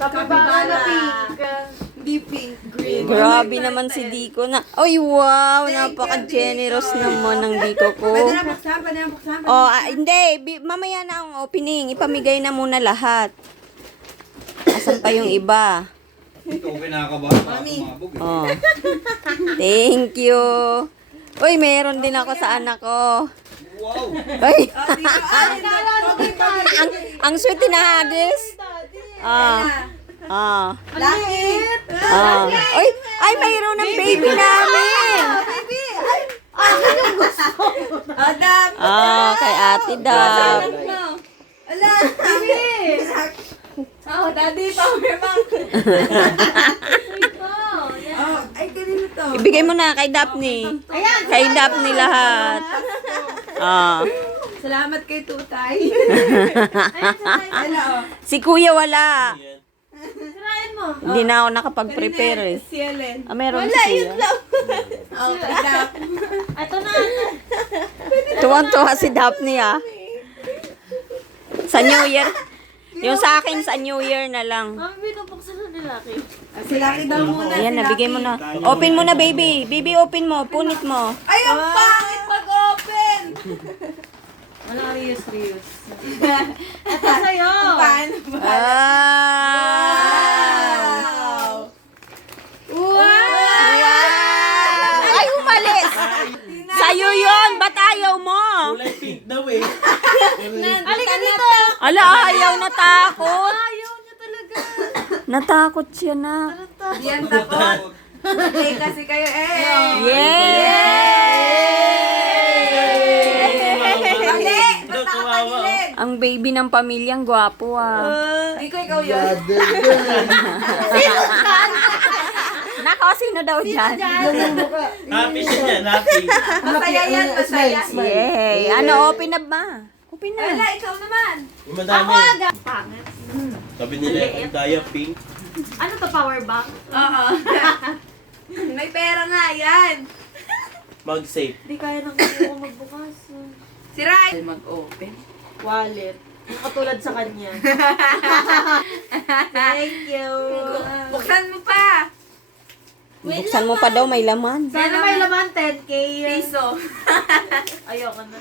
Kapibara na pink. Hindi pink, green. Grabe naman si Diko na. Ay, wow! Napaka-generous naman ng Diko ko. Pwede na buksan, pwede na buksan. Oh, hindi. Mamaya na ang opening. Ipamigay na muna lahat. Asan pa yung iba? Ito, kinakabahan pa Mami. sumabog eh. Oh. Thank you. Uy, meron din ako sa anak ko. Wow! Ay, Oh, dito. ang sweet na hagis. Ah. Ah. Lakit. Ah. Uy, ay, mayroon ng baby namin. Baby. Adam. Ah, kay Ate Dab. Ala. Baby. Oh, daddy, power bank. Oh, ay, kanino to? Ibigay mo na kay Daphne. Kay Daphne lahat. Ah. Salamat kay Tutay. Hello. Si Kuya wala. Sirayan mo. Hindi na ako nakapag-prepare eh. Si Ellen. Ah, meron Wala, si yun Kuya. lang. Oh, kay Dap. Ito na. Tuwang-tuwa si Daphne ah. Sa New Year. Yung sa akin sa New Year na lang. Mami, binubuksan na ni Lucky. Si Lucky daw muna. Ayan, si nabigay mo Lucky. na. Open mo na, baby. Baby, open mo. Punit mo. Ay, ang pangit mag-open! Wala, Rios. Ito sa'yo. Paano ba? Ah! Wow! Wow! Ay, umalis! Sa'yo yun! Ba't ayaw mo? Kulay pink daw eh. Halika dito. Ala, ayaw natakot. Ayaw niya talaga. Natakot siya na. Diyan takot. Okay kasi kayo Pati! Ba't nakapagilid? Ang baby ng pamilyang gwapo ah. Hindi ko ikaw yun. Nako, sino daw dyan? Happy siya yan, happy. Masaya yan, masaya. Yay! Ano, open up ba? Open na. Wala, ikaw naman. Yung madami. Pangit. Sabi nila, ang daya pink. Ano to, power bank? Oo. May pera nga yan. Mag-safe. Hindi kaya ng kuko magbukas. Si Rai. Mag-open. Wallet. Katulad sa kanya. Thank you. Buksan mo pa. Buksan mo pa daw, may laman. Sana may laman 10K. Piso. Ayoko na.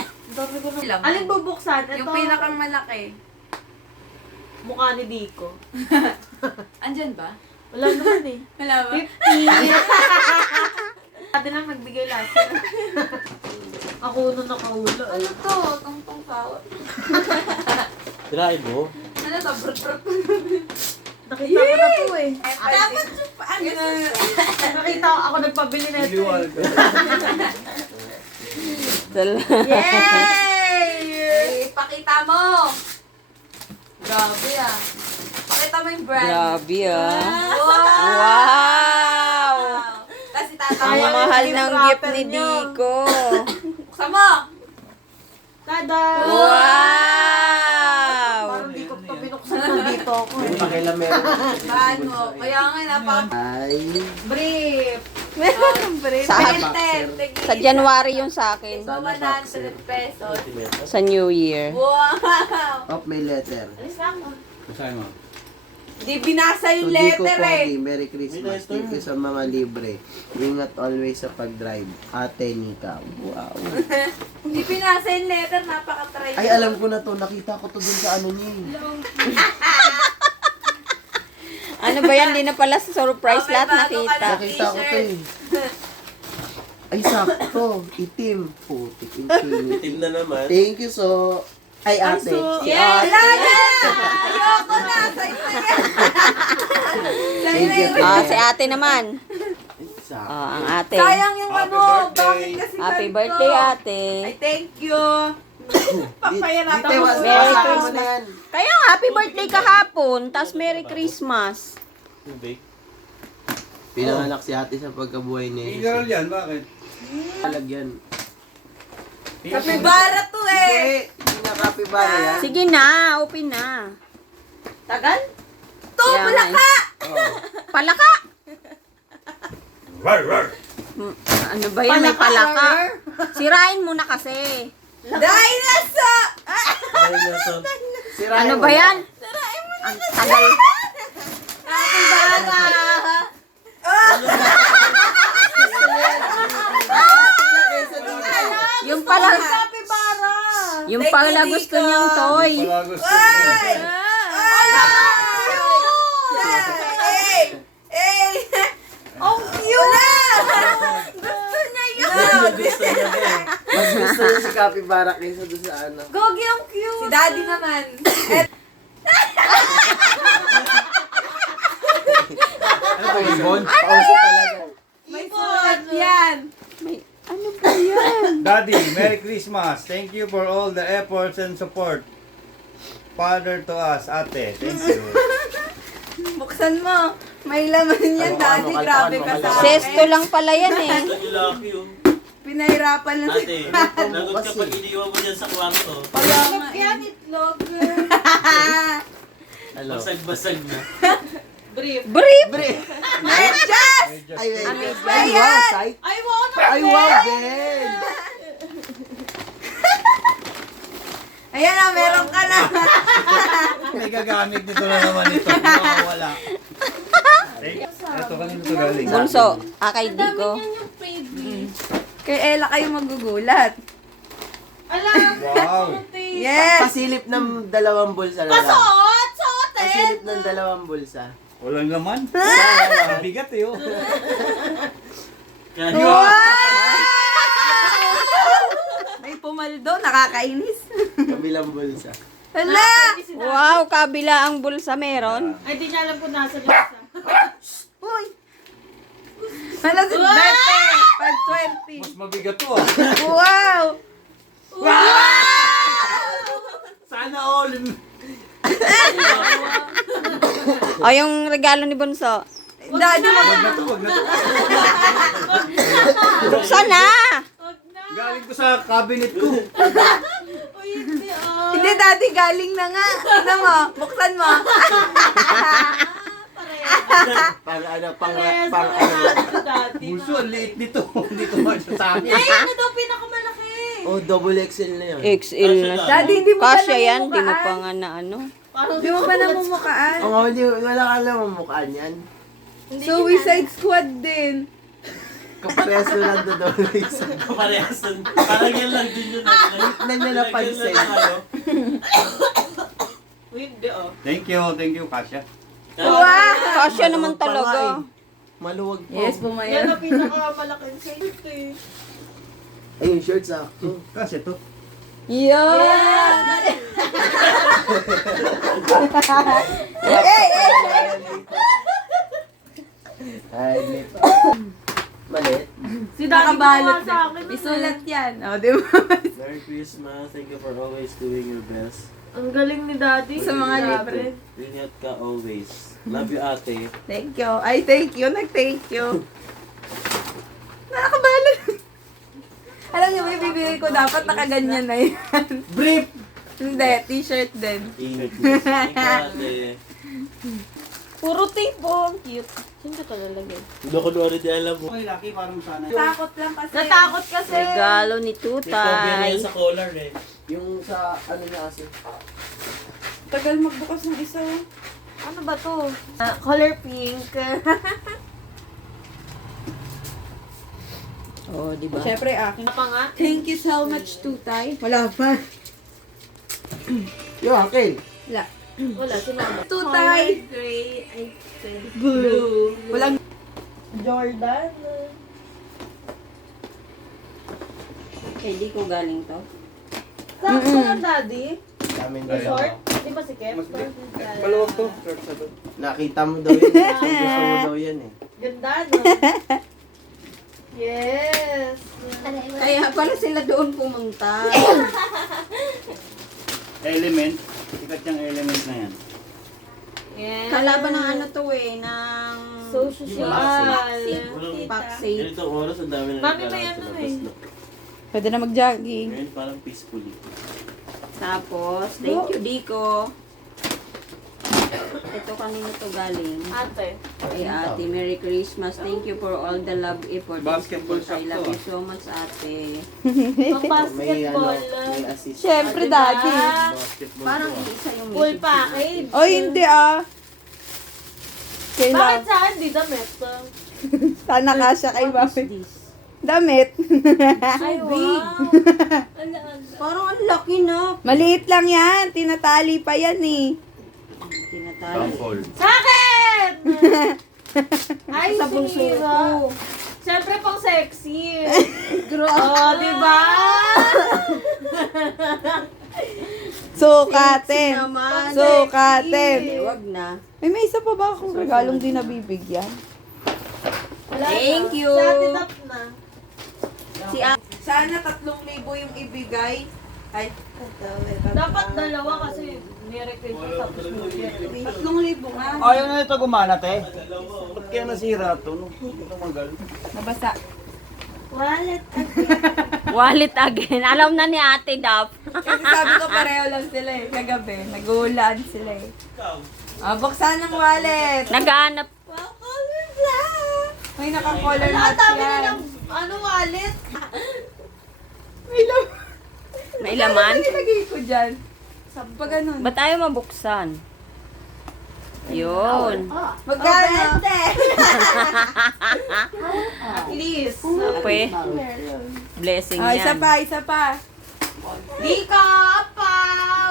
Ang dami ko na. Laman. Alin bubuksan? Ito. Yung pinakang malaki. Mukha ni Diko. Andyan ba? Wala naman eh. Wala ba? 50. Ate lang nagbigay last year. Ako nung nakahula. Ano to? Tungtong tawad. Tirahin mo. Ano to? Brut-brut. Nakita ko na to eh. Dapat yung ano? Nakita ko ako nagpabili na ito eh. Yay! Pakita mo! Grabe ah. Pakita mo yung brand. Grabe ah. Wow! Wow! Kasi Ang tatawa. mahal yung ng wrapper gift ni niyo. Diko. Buksan mo! Tada! Wow! Parang di ko ito binuksan nandito ako eh. Pakailan meron. Paano? Kaya nga Ay. brief. Sa, sa January yung sa akin. So, 100 pesos. Sa New Year. Wow! Oh, may letter. Alis na ako. Basahin mo. Di binasa yung Hindi ko letter eh. Pogi, Merry Christmas. Thank you sa mga libre. Ingat always sa pag-drive. Ate Nika. Wow. Di binasa yung letter, napaka-try. Ay, alam ko na to. Nakita ko to dun sa ano niya. Ano ba yan? Di na pala sa surprise Okay, lahat bago ka nakita. na. Nakita ko to eh. Ay, sakto. Itim. Putik. Infinity. Team na naman. Thank you so... Ay, ate. Si Yeah! ate. Wala na! Ayoko na! Sa'yo na yan! Sa'yo na yun! Ah, si ate naman. Sakto. Ah, ang ate. Sayang yung Happy ano! birthday. Bakit kasi Happy ganito? birthday, ate. Ay, thank you! Papayarata Dito, mo. Merry wasakin mo Christmas. na yan. Kaya nga, happy birthday kahapon, tas Merry Christmas. Yung bake. Pinanganak si ate sa pagkabuhay ni Ingaral yan, bakit? Talagyan. Kapibara to eh! Hindi na kapibara yan. Sige na, open na. Tagal? To, Kaya nga palaka! Palaka! Rar, rar. Ano ba yan? May palaka. Sirain mo na kasi. Dinosaur! Dinosaur. Sirain Ano mo ba na. yan? Ang tagal. Yung pala, Capybara! yung pala gusto niyang toy. Wala gusto niya. Ang cute! Gusto niya yun! Gusto niya ba eh. Mas gusto niya si Capybara kaysa doon sa ano. Gogi, ang cute! Si Daddy naman. Ano ba ibon? Pauso talaga. May sulat yan. Ano ba yan? Daddy, Merry Christmas. Thank you for all the efforts and support. Father to us, ate. Thank you. Buksan mo. May laman yan, Daddy. Grabe ka sa akin. Sesto lang pala yan eh. Ito yung lucky oh. Pinahirapan na si Ate, lagot ka pag iniwan mo dyan sa kwarto. Kaya nga. Yan, itlog. Hello. Basag-basag na. Brief. Medyas! Ay, wait. Ayan. Ay, wow, sight. Ay, wow na. Ay, wow, Ben. Ayan na, meron ka na. May gagamit nito na naman ito. Wala. Ito kanino ito galing? Bunso, akay di ko. Kay Ella kayo magugulat. Wow. Yes! Pasilip ng dalawang bulsa na lang. Pasuot! Suotin! Pasilip ng dalawang bulsa. Walang laman. Bigat eh oh. Kaya Wow! May pumaldo, nakakainis. Kabilang bulsa. Hala! Wow, kabila ang bulsa meron. Ay, di niya alam kung nasa lasa. Uy! Hala, si Bete! 520. Mas mabigat to ah. Wow! Sana all. O, yung regalo ni Bunso. Daddy, Wag na to, wag na to. Buksan na! Galing ko sa cabinet ko. hindi, Daddy, galing na nga. Ano mo? Buksan mo. Pang ano, pang ano. Bulso, ang liit nito. Hindi ko masasabi. Ano daw pinakamalaki? Oh, double XL na yun. XL na siya. Daddy, hindi mo pa Kasya yan, di mo namumukaan. pa nga na ano. Hindi mo pa namumukaan. Oo, wala ka lang ang mukhaan yan. Suicide Squad din. Kapareso lang doon double XL. Kaparehasan. Parang yan lang din yun. Na niya napansin. Hindi oh. Thank you, Kasha. Wow! Kasya naman Pa nga talaga. eh. Maluwag po. Yes, Yan pumayag. ang pinakamalaking size eh. Ayun, shorts ako. Kasha to. Yan! Ay, lit. Malit. Si Daddy Nakabalot gumawa sa akin. May sulat yan. O, di ba? Merry Christmas. Thank you for always doing your best. Ang galing ni Daddy. Sa mga libre. Ingat ka always. Love you, ate. Thank you. Ay, thank you. Nag-thank you. Nakakabalot. Alam niyo, may bibili ko dapat nakaganyan na yan. Brief! Hindi, t-shirt din. Ingat mo. Thank you, ate. Puro tape oh. Ang cute. Saan ka talalagay? Hindi ko na rin alam mo. Okay, Lucky, parang sana. Takot lang kasi. Natakot kasi. Regalo ni May copy na Tutay. yan sa collar eh. Yung sa ano niya kasi. Tagal magbukas ng isa. Ano ba to? Color pink. Oh, di ba? Siyempre, akin. Apa nga? Thank you so much, Tutay. Wala pa. Yung akin. Wala. Wala, sinama. Tutay. Gray, I think. Blue. Walang Jordan. Kay di ko galing to. Sakto na, Daddy. Amin Ay, daw. Short? Di ba si Kev? Maluwag to. Short sa to. Nakita mo daw yun. Gusto mo daw yan eh. Ganda, no? Yes. Kaya pala sila doon pumunta. Element. Sikat yung element na yan. Yes. Kalaban ng ano to eh, ng... Social. Paxi. Ganitong oras, ang dami na Mami, may naglalakad ano sa labas, eh. no? Pwede na mag-jogging. Ngayon parang peacefully. Tapos, thank you, Dico. Ito kanino to galing? Ate. Ay, ate, Merry Christmas. Thank you for all the love, effort. and Basketball support. I shop love to, you so much, ate. Pang May basketball. may assist. Siyempre, Diba? daddy. Basketball Parang ko. isa yung Full message. package. Oy, hindi ah. Bakit Kailangan. sa akin di damit? Sana kasya kay What is Mami. this? Damit. Ay, wow. Ala, ala. Parang ang laki na. Maliit lang yan. Tinatali pa yan eh. Tinatali. Sample. Sa akin! Ay, Sa bunso sinira. ko. Siyempre pang sexy. Oh, di ba? Sukatin. naman. Sukatin. Wag na. Ay, may isa pa ba akong regalong di nabibigyan? Wala Thank na. you. Sa atin up na. Si A. Sana 3,000 yung ibigay. Ay, Dapat dalawa kasi ni-request ko tapos mo-share. 3,000 nga. Ayaw na ito gumana, te. Ba't kaya nasira ito? No? Tumagal. Nabasa. Wallet. Wallet again. Alam na ni ate Dap. Kasi sabi ko pareho lang sila eh. Kagabi, nag-uulaan sila eh. Ah, buksan ng wallet. Naghahanap. May naka-color Ang hat dami yan. nilang wallet. May laman. May laman? Ano nilagay ko dyan? Pa ganun. Ba't ayaw mabuksan? Yun. Magkano? At least. Okay. Blessing Ah, isa yan. pa, isa pa. Di ka, apaw.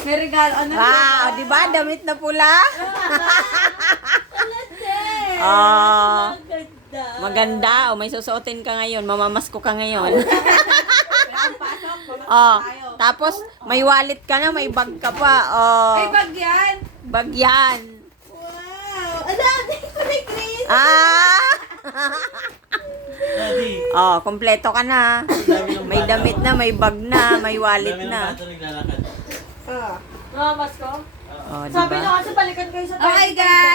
May regalo. Ano Wow, di ba? Damit na pula. Ah, Maganda. maganda. O, may susuotin ka ngayon. Mamamasko ka ngayon. Oh, tapos may wallet ka na, may bag ka pa. Oh, Ay, bag yan. bag yan. Wow. Ala, di ko na Chris. Ah! Daddy, Oh, kompleto ka na. May damit na, may bag na, may wallet dami ng na. bata naglalakad. Mamas ko? Oh, di Sabi ba? nyo kasi balikan kayo sa Okay, guys.